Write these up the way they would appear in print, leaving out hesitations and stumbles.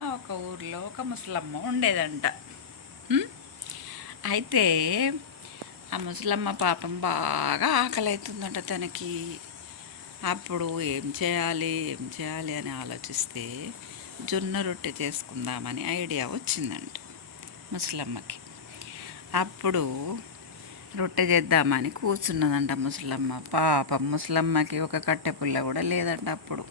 ఒక ఊర్లో ఒక ముసలమ్మ ఉండేదంట. ఉమ్, అయితే ఆ ముసలమ్మ పాపం బాగా ఆకలి అవుతుందంట తనకి. అప్పుడు ఏం చేయాలి అని ఆలోచిస్తే జొన్న రొట్టె చేసుకుందామని ఐడియా వచ్చిందంట ముసలమ్మకి. అప్పుడు రొట్టె చేద్దామని కూర్చున్నదంట ముసలమ్మ. పాపం ముసలమ్మకి ఒక కట్టె పుల్ల కూడా లేదంట అప్పుడు.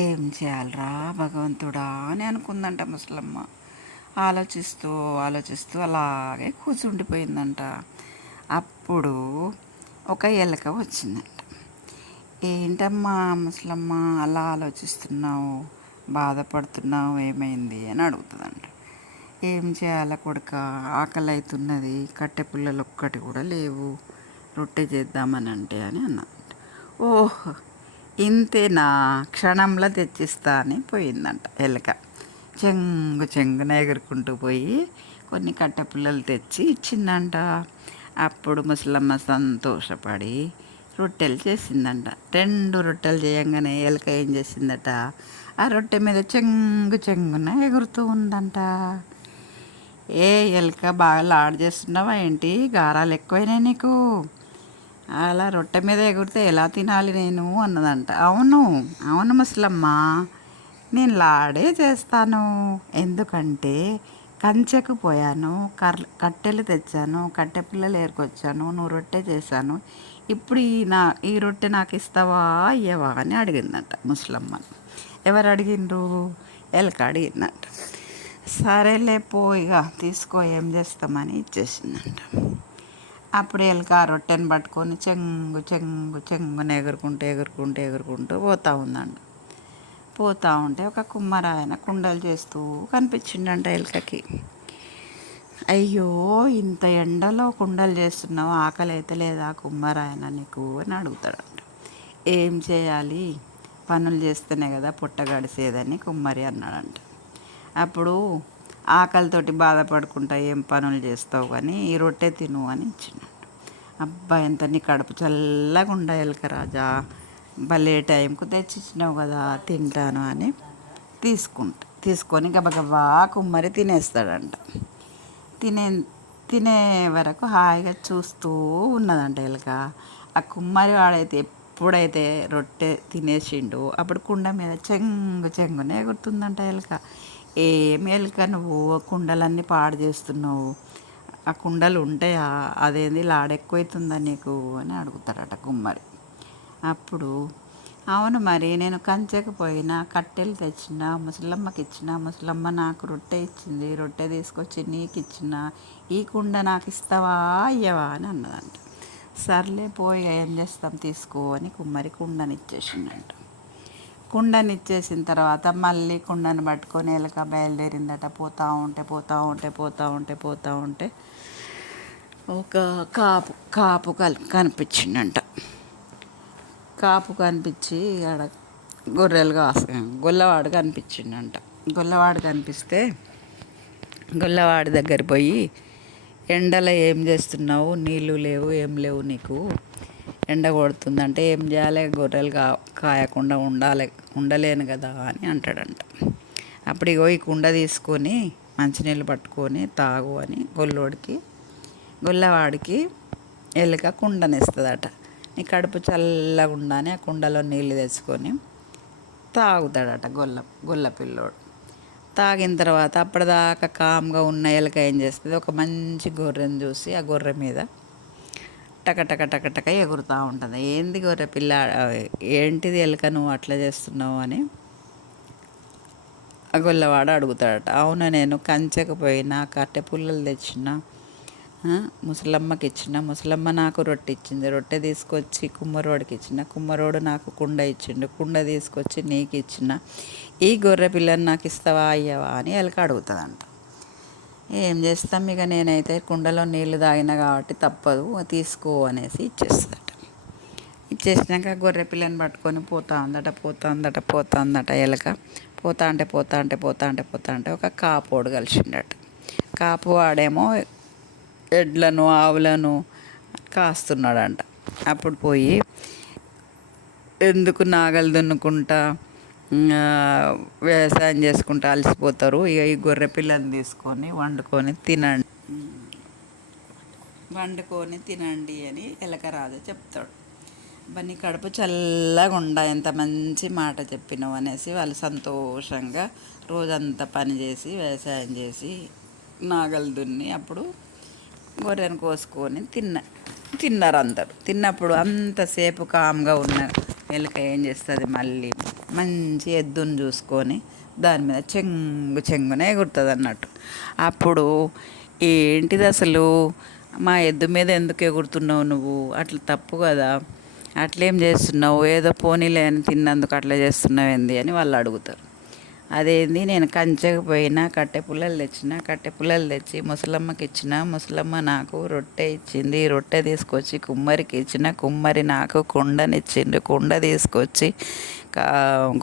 ఏం చేయాలరా భగవంతుడా అని అనుకుందంట ముసలమ్మ. ఆలోచిస్తూ ఆలోచిస్తూ అలాగే కూర్చుండిపోయిందంట. అప్పుడు ఒక ఎలక వచ్చిందంట. ఏంటమ్మా ముసలమ్మ అలా ఆలోచిస్తున్నావు, బాధపడుతున్నావు, ఏమైంది అని అడుగుతుందంట. ఏం చేయాల కొడుక, ఆకలి అవుతున్నది, కట్టె పుల్లలు ఒక్కటి కూడా లేవు, రొట్టె చేద్దామని అంటే అని అన్నదంట. ఓహ్, ఇంతేనా, క్షణంలో తెచ్చిస్తా అని పోయిందంట ఎలక. చెంగున ఎగురుకుంటూ పోయి కొన్ని కట్టె పుల్లలు తెచ్చి ఇచ్చిందంట. అప్పుడు ముసలమ్మ సంతోషపడి రొట్టెలు చేసిందంట. 2 రొట్టెలు చేయంగానే ఎలక ఏం చేసిందట, ఆ రొట్టె మీద చెంగున ఎగురుతూ ఉందంట. ఏ ఎలక, బాగా లాడ్ చేస్తున్నావా ఏంటి, గారాలు ఎక్కువైనాయి నీకు, అలా రొట్టె మీద ఎగురితే ఎలా తినాలి నేను అన్నదంట. అవును అవును ముసలమ్మ, నేను లాడే చేస్తాను, ఎందుకంటే కంచెకు పోయాను, కట్టెలు తెచ్చాను, కట్టె పిల్లలు ఏరుకొచ్చాను, నువ్వు రొట్టె చేశాను, ఇప్పుడు ఈ రొట్టె నాకు ఇస్తావా అయ్యవా అని అడిగిందంట ముసలమ్మని. ఎవరు అడిగిండ్రు? ఎలక అడిగిందంట. సరేలే పో, ఇక తీసుకో, ఏం చేస్తామని ఇచ్చేసిందంట. అప్పుడు ఎలక ఆ రొట్టెని పట్టుకొని చెంగున ఎగురుకుంటూ పోతూ ఉందంట. పోతూ ఉంటే ఒక కుమ్మరాయన కుండలు చేస్తూ కనిపించిండంట ఎలకకి. అయ్యో, ఇంత ఎండలో కుండలు చేస్తున్నావు, ఆకలి అయితే లేదా కుమ్మరాయన నీకు అని అడుగుతాడంట. ఏం చేయాలి, పనులు చేస్తేనే కదా పొట్ట గడిసేదని కుమ్మరి అన్నాడంట. అప్పుడు ఆకలితోటి బాధపడుకుంటా ఏం పనులు చేస్తావు కానీ ఈ రొట్టె తిను అని ఇచ్చినాడు. అబ్బా, ఎంత నీ కడుపు చల్లగా ఉండ ఎలక రాజా, భలే టైంకు తెచ్చిచ్చినావు కదా, తింటాను అని తీసుకొని గబగబా కుమ్మరి తినేస్తాడంట. తినే తినే వరకు హాయిగా చూస్తూ ఉన్నదంట ఎలక. ఆ కుమ్మరి వాడైతే ఎప్పుడైతే రొట్టె తినేసిండో అప్పుడు కుండ మీద చెంగున ఎగురుతుందంట ఎలక. ఏం ఎలక, నువ్వు కుండలన్నీ పాడు చేస్తున్నావు, ఆ కుండలు ఉంటాయా, అదేంది లాడెక్కువైతుందా నీకు అని అడుగుతారట కుమ్మరి. అప్పుడు అవును మరి, నేను కంచెకు పోయినా, కట్టెలు తెచ్చిన, ముసలమ్మకి ఇచ్చిన, ముసలమ్మ నాకు రొట్టె ఇచ్చింది, రొట్టె తీసుకొచ్చి నీకు ఇచ్చిన, ఈ కుండ నాకు ఇస్తావా అయ్యవా అని అన్నదంట. సర్లే పోయి ఏం చేస్తాం, తీసుకో అని కుమ్మరి కుండనిచ్చేసిందంట. కుండనిచ్చేసిన తర్వాత మళ్ళీ కుండను పట్టుకొని ఎలక బయలుదేరిందట. పోతూ ఉంటే ఒక కాపు కనిపించిందంట. కాపు కనిపించి ఆడ గొల్లవాడు కనిపించిండంట. గొల్లవాడు కనిపిస్తే గొల్లవాడి దగ్గర పోయి, ఎండలో ఏం చేస్తున్నావు, నీళ్ళు లేవు ఏం లేవు నీకు, ఎండ కొడుతుందంటే ఏం చేయాలి, గొర్రెలు కాయకుండా ఉండలేను కదా అని అంటాడంట. అప్పుడు ఇగో ఈ కుండ తీసుకొని మంచినీళ్ళు పట్టుకొని తాగు అని గొల్లవాడికి ఎలుక కుండనిస్తుందట. నీ కడుపు చల్లగా ఉండని ఆ కుండలో నీళ్ళు తెచ్చుకొని తాగుతాడట గొల్ల పిల్లోడు. తాగిన తర్వాత అప్పటిదాకా కామ్గా ఉన్న ఎలక ఏం చేస్తుంది, ఒక మంచి గొర్రెను చూసి ఆ గొర్రె మీద టక ఎగురుతూ ఉంటుంది. ఏంది గొర్రె పిల్ల, ఏంటిది ఎలక నువ్వు అట్లా చేస్తున్నావు అని ఆ గొల్లవాడు అడుగుతాడట. అవును, నేను కంచెకు పోయినా, కట్టె పుల్లలు తెచ్చిన, ముసలమ్మకి ఇచ్చిన, ముసలమ్మ నాకు రొట్టె ఇచ్చింది, రొట్టె తీసుకొచ్చి కుమ్మరోడికి ఇచ్చిన, కుమ్మరోడు నాకు కుండ ఇచ్చిండు, కుండ తీసుకొచ్చి నీకు ఇచ్చిన, ఈ గొర్రె పిల్లని నాకు ఇస్తావా అయ్యవా అని ఎలక అడుగుతుందంట. ఏం చేస్తాం, ఇక నేనైతే కుండలో నీళ్లు తాగినా కాబట్టి తప్పదు, తీసుకో అనేసి ఇచ్చేస్తుందట. ఇచ్చేసినాక గొర్రె పిల్లని పట్టుకొని పోతా ఉందట ఎలక. పోతా అంటే ఒక కాపోడు కలిసిండట. కాపు వాడేమో ఎడ్లను ఆవులను కాస్తున్నాడంట. అప్పుడు పోయి, ఎందుకు నాగలు దున్నుకుంటా ఆ, వ్యవసాయం చేసుకుంటూ అలసిపోతారు. ఇక ఈ గొర్రె పిల్లని తీసుకొని వండుకొని తినండి అని ఎలకరాజు చెప్తాడు. బన్నీ కడుపు చల్లగా ఎంత మంచి మాట చెప్పినావు అనేసి వాళ్ళు సంతోషంగా రోజంతా పని చేసి వ్యవసాయం చేసి నాగలు దున్ని అప్పుడు గొర్రెను కోసుకొని తిన్నారు అందరు. తిన్నప్పుడు అంతసేపు కామ్గా ఉన్న ఎలుక ఏం చేస్తుంది, మళ్ళీ మంచి ఎద్దును చూసుకొని దాని మీద చెంగునే ఎగురుతుంది అన్నట్టు. అప్పుడు ఏంటిది అసలు, మా ఎద్దు మీద ఎందుకు ఎగురుతున్నావు నువ్వు, అట్లా తప్పు కదా, అట్లేం చేస్తున్నావు, ఏదో పోనీలే అని తిన్నందుకు అట్లా చేస్తున్నావు ఏంది అని వాళ్ళు అడుగుతారు. అదేంది, నేను కంచెకు పోయినా కట్టె పుల్లలు తెచ్చి ముసలమ్మకి ఇచ్చిన, ముసలమ్మ నాకు రొట్టె ఇచ్చింది, రొట్టె తీసుకొచ్చి కుమ్మరికి ఇచ్చిన, కుమ్మరి నాకు కుండనిచ్చిండు, కుండ తీసుకొచ్చి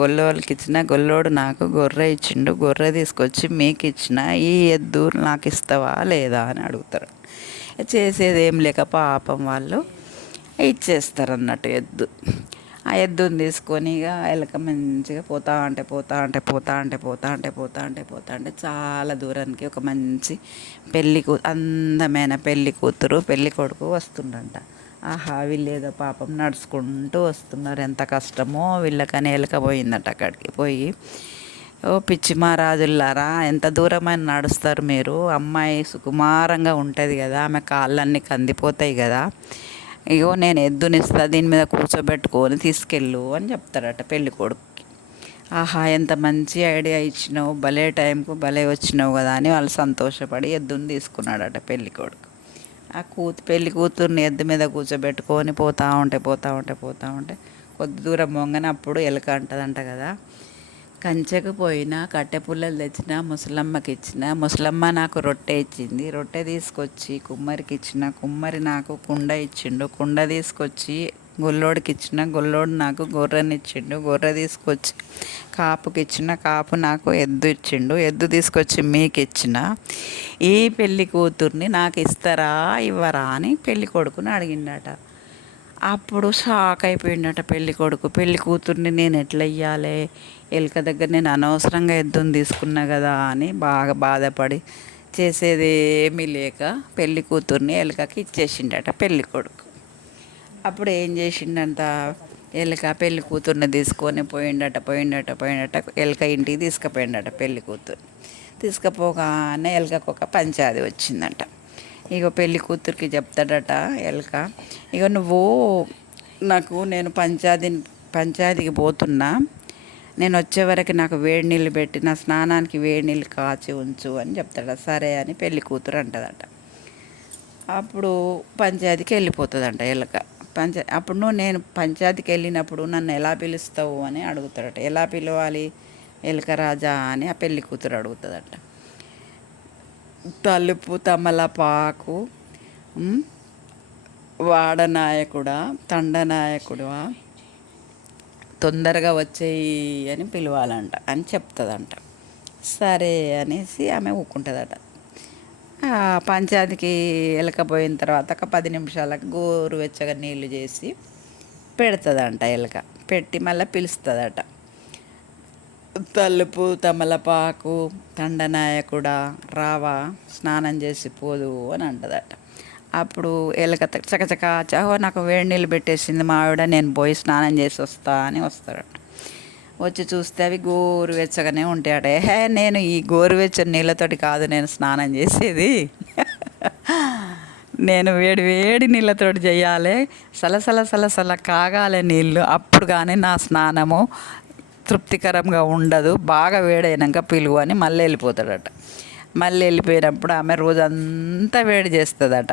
గొల్లోళ్ళకి ఇచ్చిన, గొల్లోడు నాకు గొర్రె ఇచ్చిండు, గొర్రె తీసుకొచ్చి మీకు ఇచ్చిన, ఈ ఎద్దు నాకు ఇస్తావా లేదా అని అడుగుతారు. చేసేది ఏం లేక పాపం వాళ్ళు ఇచ్చేస్తారు అన్నట్టు ఎద్దు. ఆ ఎద్దుని తీసుకొని ఇక ఎలక మంచిగా పోతా ఉంటే చాలా దూరానికి ఒక మంచి అందమైన పెళ్ళి కూతురు పెళ్ళి కొడుకు వస్తుండంట. ఆహా, వీళ్ళేదో పాపం నడుచుకుంటూ వస్తున్నారు, ఎంత కష్టమో వీళ్ళకని ఎలక పోయిందట. అక్కడికి పోయి, ఓ పిచ్చి మహారాజులారా, ఎంత దూరమైన నడుస్తారు మీరు, అమ్మాయి సుకుమారంగా ఉంటుంది కదా, ఆమె కాళ్ళన్నీ కందిపోతాయి కదా, ఇగో నేను ఎద్దునిస్తా, దీని మీద కూర్చోబెట్టుకొని తీసుకెళ్ళు అని చెప్తాడట పెళ్ళి కొడుకుకి. ఆహా, ఎంత మంచి ఐడియా ఇచ్చినావు, భలే టైంకు భలే వచ్చినావు కదా అని వాళ్ళు సంతోషపడి ఎద్దుని తీసుకున్నాడట పెళ్ళి కొడుకు. ఆ పెళ్ళి కూతుర్ని ఎద్దు మీద కూర్చోబెట్టుకొని పోతూ ఉంటే కొద్ది దూరం పోగానే అప్పుడు ఎలుక అంటదంట కదా, కంచెకు పోయినా కట్టె పుల్లలు తెచ్చిన ముసలమ్మకి ఇచ్చిన, ముసలమ్మ నాకు రొట్టె ఇచ్చింది, రొట్టె తీసుకొచ్చి కుమ్మరికి ఇచ్చిన, కుమ్మరి నాకు కుండ ఇచ్చిండు, కుండ తీసుకొచ్చి గొల్లోడికి ఇచ్చిన, గొల్లోడు నాకు గొర్రెనిచ్చిండు, గొర్రె తీసుకొచ్చి కాపుకి ఇచ్చిన, కాపు నాకు ఎద్దు ఇచ్చిండు, ఎద్దు తీసుకొచ్చి మీకు ఇచ్చిన, ఈ పెళ్ళి కూతుర్ని నాకు ఇస్తారా ఇవ్వరా అని పెళ్ళి కొడుకుని అడిగిండట. అప్పుడు షాక్ అయిపోయిండట పెళ్ళి కొడుకు. పెళ్ళి కూతుర్ని నేను ఎట్లా ఇయ్యాలి, ఎలుక దగ్గర నేను అనవసరంగా ఎద్దుని తీసుకున్నా కదా అని బాగా బాధపడి చేసేదేమీ లేక పెళ్ళి కూతుర్ని ఎలుకకి ఇచ్చేసిండట పెళ్ళి కొడుకు. అప్పుడు ఏం చేసిండంట, ఎలుక పెళ్ళి కూతుర్ని తీసుకొని పోయిండట. ఎలుక ఇంటికి తీసుకుపోయిండట పెళ్ళి కూతుర్ని. తీసుకుపోగానే ఎలుకకు ఒక పంచాది వచ్చిందంట. ఇగో పెళ్ళి కూతురికి చెప్తాడట ఎలుక, ఇగో నువ్వు నేను పంచాదికి పోతున్నా, నేను వచ్చే వరకు నాకు వేడి నీళ్ళు పెట్టి నా స్నానానికి వేడి నీళ్ళు కాచి ఉంచు అని చెప్తాడట. సరే అని పెళ్ళి కూతురు అంటదట. అప్పుడు పంచాయతీకి వెళ్ళిపోతుందంట ఎలుక. అప్పుడు నేను పంచాయతీకి వెళ్ళినప్పుడు నన్ను ఎలా పిలుస్తావు అని అడుగుతాడట. ఎలా పిలవాలి ఎలుక రాజా అని ఆ పెళ్ళి కూతురు అడుగుతుందట. తలుపు తమలపాకు, వాడనాయకుడా, తండనాయకుడా, తొందరగా వచ్చేయి అని పిలవాలంట అని చెప్తుందంట. సరే అనేసి ఆమె ఊక్కుంటుందట. పంచాయతీకి ఎలకపోయిన తర్వాత ఒక 10 నిమిషాలకు గోరువెచ్చగా నీళ్లు చేసి పెడుతుందంట ఎలుక. పెట్టి మళ్ళీ పిలుస్తుందట. తలుపు తమలపాకు, తండనాయకుడా రావా, స్నానం చేసి పోదు అని అంటదట. అప్పుడు ఎలుక చకచకా చాహో నాకు వేడి నీళ్ళు పెట్టేసింది మా ఆవిడ, నేను పోయి స్నానం చేసి వస్తా అని వస్తాడట. వచ్చి చూస్తే అవి గోరువెచ్చగానే ఉంటాయట. నేను ఈ గోరువెచ్చని నీళ్ళతోటి కాదు నేను స్నానం చేసేది, నేను వేడి నీళ్ళతోటి చేయాలి, సలసల కాగాలి నీళ్ళు, అప్పుడు కానీ నా స్నానము తృప్తికరంగా ఉండదు, బాగా వేడైనాక పిలువు అని మళ్ళీ వెళ్ళిపోతాడట. మళ్ళీ వెళ్ళిపోయినప్పుడు ఆమె రోజంతా వేడి చేస్తుందట.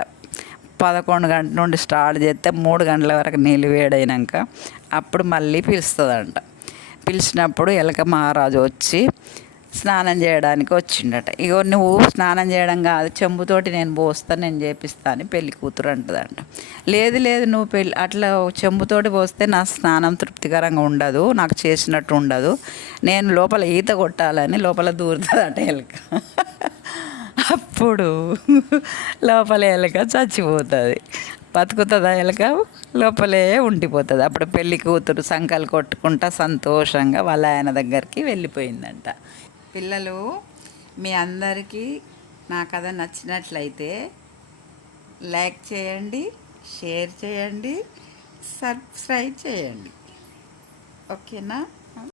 11 గంటల నుండి స్టార్ట్ చేస్తే 3 గంటల వరకు నీళ్ళు వేడైనాక అప్పుడు మళ్ళీ పిలుస్తుందంట. పిలిచినప్పుడు ఎలక మహారాజు వచ్చి స్నానం చేయడానికి వచ్చిండట. ఇగో నువ్వు స్నానం చేయడం కాదు, చెంబుతోటి నేను పోస్తా, నేను చేపిస్తా అని పెళ్ళి కూతురు అంటదంట. లేదు నువ్వు అట్లా చెంబుతోటి పోస్తే నా స్నానం తృప్తికరంగా ఉండదు, నాకు చేసినట్టు ఉండదు, నేను లోపల ఈత కొట్టాలని లోపల దూరుతుందట ఎలుక. అప్పుడు లోపల ఎలుక చచ్చిపోతుంది. బతుకుతుందా ఎలక? లోపలే ఉండిపోతుంది. అప్పుడు పెళ్లి కూతురు సంకలు కొట్టుకుంటా సంతోషంగా వాళ్ళ ఆయన దగ్గరికి వెళ్ళిపోయిందంట. పిల్లలు, మీ అందరికీ నా కథ నచ్చినట్లయితే లైక్ చేయండి, షేర్ చేయండి, సబ్స్క్రైబ్ చేయండి. ఓకేనా?